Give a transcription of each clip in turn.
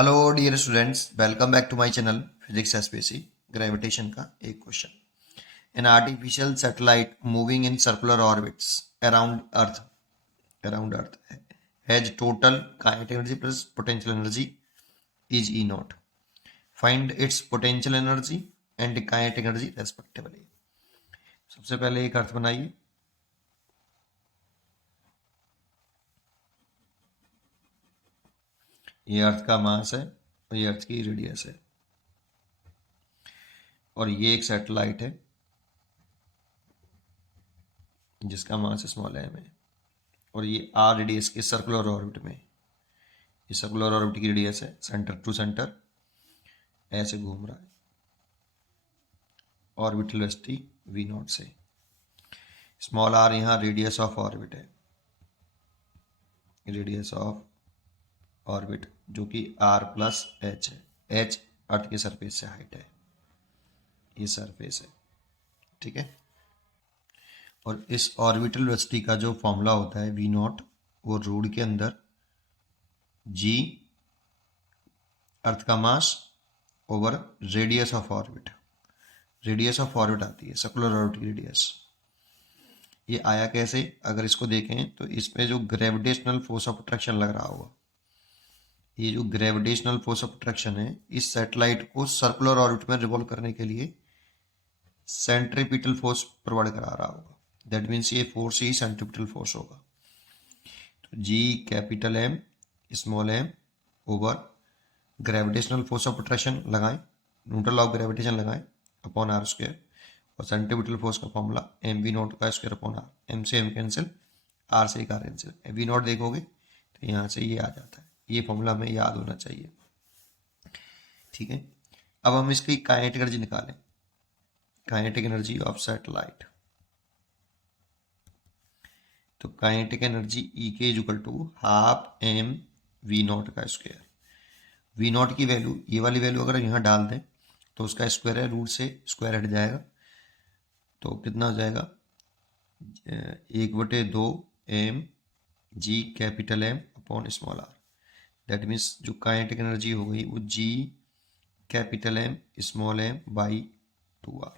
Hello dear students, welcome back to my channel physics SPSC. Gravitation का एक question. An artificial satellite moving in circular orbits around earth has total kinetic energy plus potential energy is E naught. Find its potential energy and kinetic energy respectively. सबसे पहले एक अर्थ बनाइए। ये अर्थ का मास है और ये अर्थ की रेडियस है और ये एक सैटेलाइट है जिसका मास स्मॉल एम है और ये आर रेडियस के सर्कुलर ऑर्बिट में, ये सर्कुलर ऑर्बिट की रेडियस है, सेंटर टू सेंटर ऐसे घूम रहा है ऑर्बिटल वेलोसिटी वी नॉट से। स्मॉल आर यहाँ रेडियस ऑफ ऑर्बिट है, रेडियस ऑफ ऑर्बिट जो कि आर प्लस एच है। एच अर्थ के सरफेस से हाइट है, ये सरफेस है, ठीक है। और इस ऑर्बिटल वेलोसिटी का जो फॉर्मूला होता है वी नॉट, वो रूट के अंदर जी अर्थ का मास over radius of orbit, radius of orbit आती है, सर्कुलर ऑर्बिट की रेडियस। ये आया कैसे? अगर इसको देखें तो इसमें जो ग्रेविटेशनल फोर्स ऑफ अट्रैक्शन लग रहा होगा, ये जो ग्रेविटेशनल फोर्स ऑफ अट्रैक्शन है इस सैटेलाइट को सर्कुलर ऑर्बिट में रिवॉल्व करने के लिए सेंट्रीपिटल फोर्स प्रोवाइड करा रहा होगा। दैट मीन्स ये फोर्स ही सेंट्रीपिटल फोर्स होगा। तो G capital M small M over gravitational force of attraction लगाएं, न्यूटन लॉ ऑफ ग्रेविटेशन लगाएं अपॉन आर स्क्वायर, और सेंट्रीपिटल फोर्स का फॉर्मूला एम वी नॉट का स्क्वायर अपॉन आर, एम से एम कैंसिल, आर से एक आर कैंसिल, वी नॉट देखोगे तो यहाँ से ये आ जाता है। ये फॉर्मूला हमें याद होना चाहिए, ठीक है। अब हम इसकी काइनेटिक एनर्जी निकालें, काइनेटिक एनर्जी ऑफ सैटेलाइट। तो काइनेटिक एनर्जी ई के equal to half m we naught का स्क्वायर। वी नॉट की वैल्यू, ये वाली वैल्यू अगर यहाँ डाल दें तो उसका स्क्वायर है, रूट से स्क्वायर हट जाएगा तो कितना हो जाएगा, 1/2 M G capital M upon small R. That means जो काइनेटिक एनर्जी हो गई वो G capital M small M by 2r।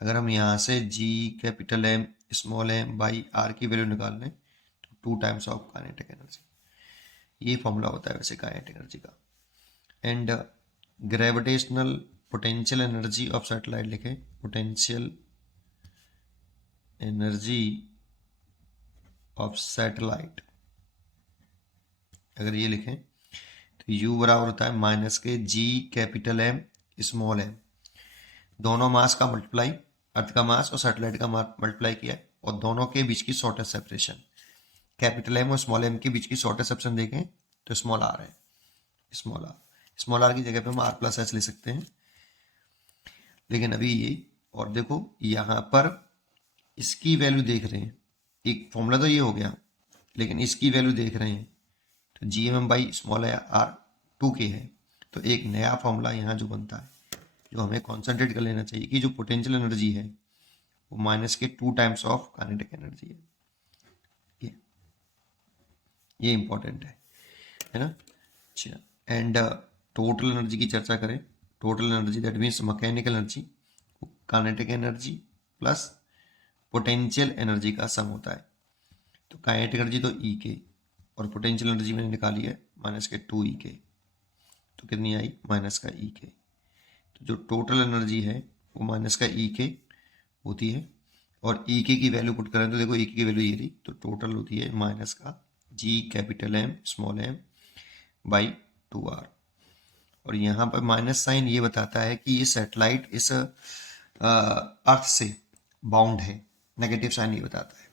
अगर हम यहाँ से G capital M small M by R की वैल्यू निकाल लें तो 2 टाइम्स ऑफ काइनेटिक एनर्जी, ये फॉर्मूला होता है वैसे काइनेटिक एनर्जी का। And gravitational potential energy of satellite लिखें, पोटेंशियल एनर्जी ऑफ सैटेलाइट अगर ये लिखें तो U बराबर होता है माइनस के जी कैपिटल एम स्मॉल एम, दोनों मास का मल्टीप्लाई, अर्थ का मास और सैटेलाइट का मास मल्टीप्लाई किया है, और दोनों के बीच की शॉर्टेस्ट सेपरेशन, कैपिटल एम और स्मॉल एम के बीच की शॉर्टेस्ट सेपरेशन देखें तो स्मॉल आर है। स्मॉल आर की जगह पे हम आर प्लस एच ले सकते हैं, लेकिन अभी ये, और देखो यहाँ पर इसकी वैल्यू देख रहे हैं, एक फॉर्मूला तो ये हो गया, लेकिन इसकी वैल्यू देख रहे हैं तो G M by small r 2k है। तो एक नया फॉर्मूला यहाँ जो बनता है, जो हमें कॉन्सेंट्रेट कर लेना चाहिए कि जो पोटेंशियल एनर्जी है वो माइनस के 2 टाइम्स ऑफ काइनेटिक एनर्जी है। ये इंपॉर्टेंट है ना। अच्छा, एंड टोटल एनर्जी की चर्चा करें। Total energy that means mechanical energy, kinetic energy plus potential energy का सम होता है। तो काइनेटिक एनर्जी तो ई के और पोटेंशियल एनर्जी मैंने निकाली है माइनस के 2 ई के, तो कितनी आई माइनस का ई के। तो जो टोटल एनर्जी है वो माइनस का ई के होती है, और ई के की वैल्यू पुट करें तो देखो ई के की वैल्यू ये रही, तो टोटल होती है माइनस का G capital M small M by 2r। और यहाँ पर माइनस साइन ये बताता है कि ये सैटेलाइट इस अर्थ से बाउंड है, नेगेटिव साइन ये बताता है,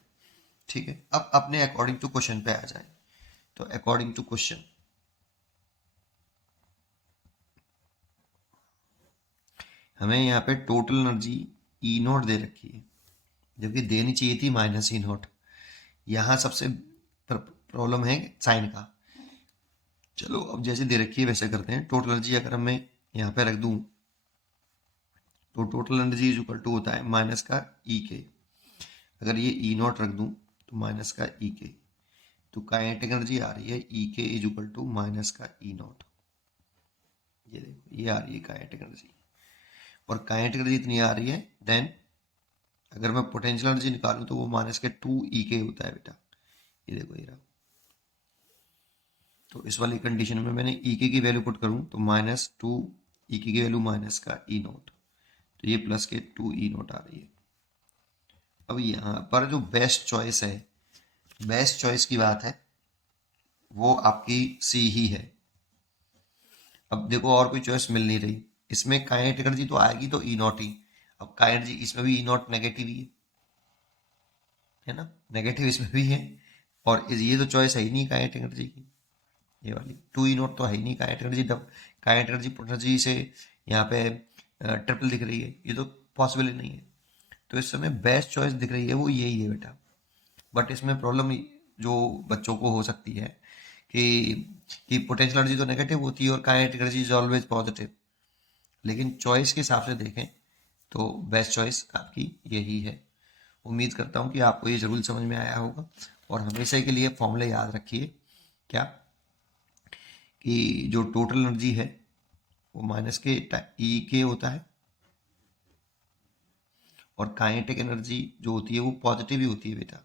ठीक है। अब अपने अकॉर्डिंग टू क्वेश्चन पे आ जाए। तो अकॉर्डिंग टू क्वेश्चन हमें यहाँ पे total energy E not they रखी है, जबकि देनी चाहिए थी माइनस ई नॉट। यहाँ सबसे प्रॉब्लम है साइन का। चलो अब जैसे दे रखी है वैसे करते हैं। टोटल एनर्जी अगर मैं यहाँ पे रख दूं तो total energy is equal to होता है माइनस का ई के। अगर ये ई नॉट रख दूं तो माइनस का ई के, तो काइनेटिक एनर्जी आ रही है ई के इज इक्वल टू माइनस का ई नॉट। ये देखो ये आ रही है काइनेटिक एनर्जी, और काइनेटिक एनर्जी इतनी आ रही है, देन अगर मैं पोटेंशियल एनर्जी निकालूं तो वो माइनस के 2 के होता है बेटा। ये देखो ये रहा। तो इस वाली कंडीशन में मैंने ई के की वैल्यू पुट करूं तो -2 ई के की वैल्यू माइनस का ई नॉट, तो ये प्लस के 2 नॉट आ रही है। अब यहाँ पर जो बेस्ट चॉइस है, बेस्ट चॉइस की बात है, वो आपकी सी ही है। अब देखो और कोई चॉइस मिल नहीं रही, इसमें काइनेटिक एनर्जी तो आएगी तो ई नॉट ही। अब काइनेटिक एनर्जी इसमें भी ई नॉट नेगेटिव ही है ना, नेगेटिव इसमें भी है, और ये तो चॉइस है ही नहीं काइनेटिक एनर्जी की, ये वाली 2 नॉट तो है ही नहीं kinetic energy. Kinetic energy potential से यहाँ पे ट्रिपल दिख रही है, ये तो पॉसिबल ही नहीं है। तो इस समय बेस्ट चॉइस दिख रही है वो यही है बेटा। बट इसमें प्रॉब्लम जो बच्चों को हो सकती है कि पोटेंशियल एनर्जी तो नेगेटिव होती है और kinetic energy is always positive, लेकिन चॉइस के हिसाब से देखें तो बेस्ट चॉइस आपकी यही है। उम्मीद करता हूँ कि आपको ये जरूर समझ में आया होगा, और हमेशा के लिए फॉर्मूले याद रखिए क्या, कि जो टोटल एनर्जी है वो माइनस के ई के होता है, और काइनेटिक एनर्जी जो होती है वो पॉजिटिव ही होती है बेटा,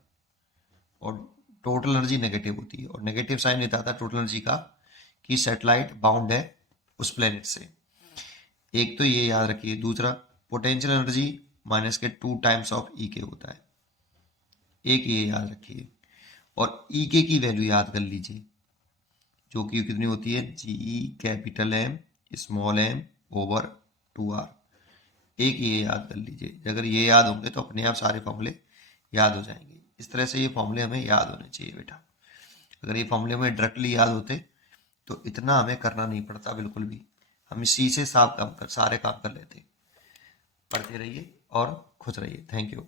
और टोटल एनर्जी नेगेटिव होती है। और नेगेटिव साइन बताता है टोटल एनर्जी का कि सैटेलाइट बाउंड है उस प्लेनेट से। एक तो ये याद रखिए, दूसरा पोटेंशियल एनर्जी माइनस के 2 टाइम्स ऑफ ई के होता है, एक ये याद रखिए। और ई के की वैल्यू याद कर लीजिए, जो कि कितनी होती है, G capital M small M over 2r। एक ये याद कर लीजिए, अगर ये याद होंगे तो अपने आप सारे फॉर्मूले याद हो जाएंगे। इस तरह से ये फॉर्मूले हमें याद होने चाहिए बेटा। अगर ये फॉर्मूले हमें डायरेक्टली याद होते तो इतना हमें करना नहीं पड़ता बिल्कुल भी, हम इसी से सारे काम कर लेते। पढ़ते रहिए और खुश रहिए। Thank you.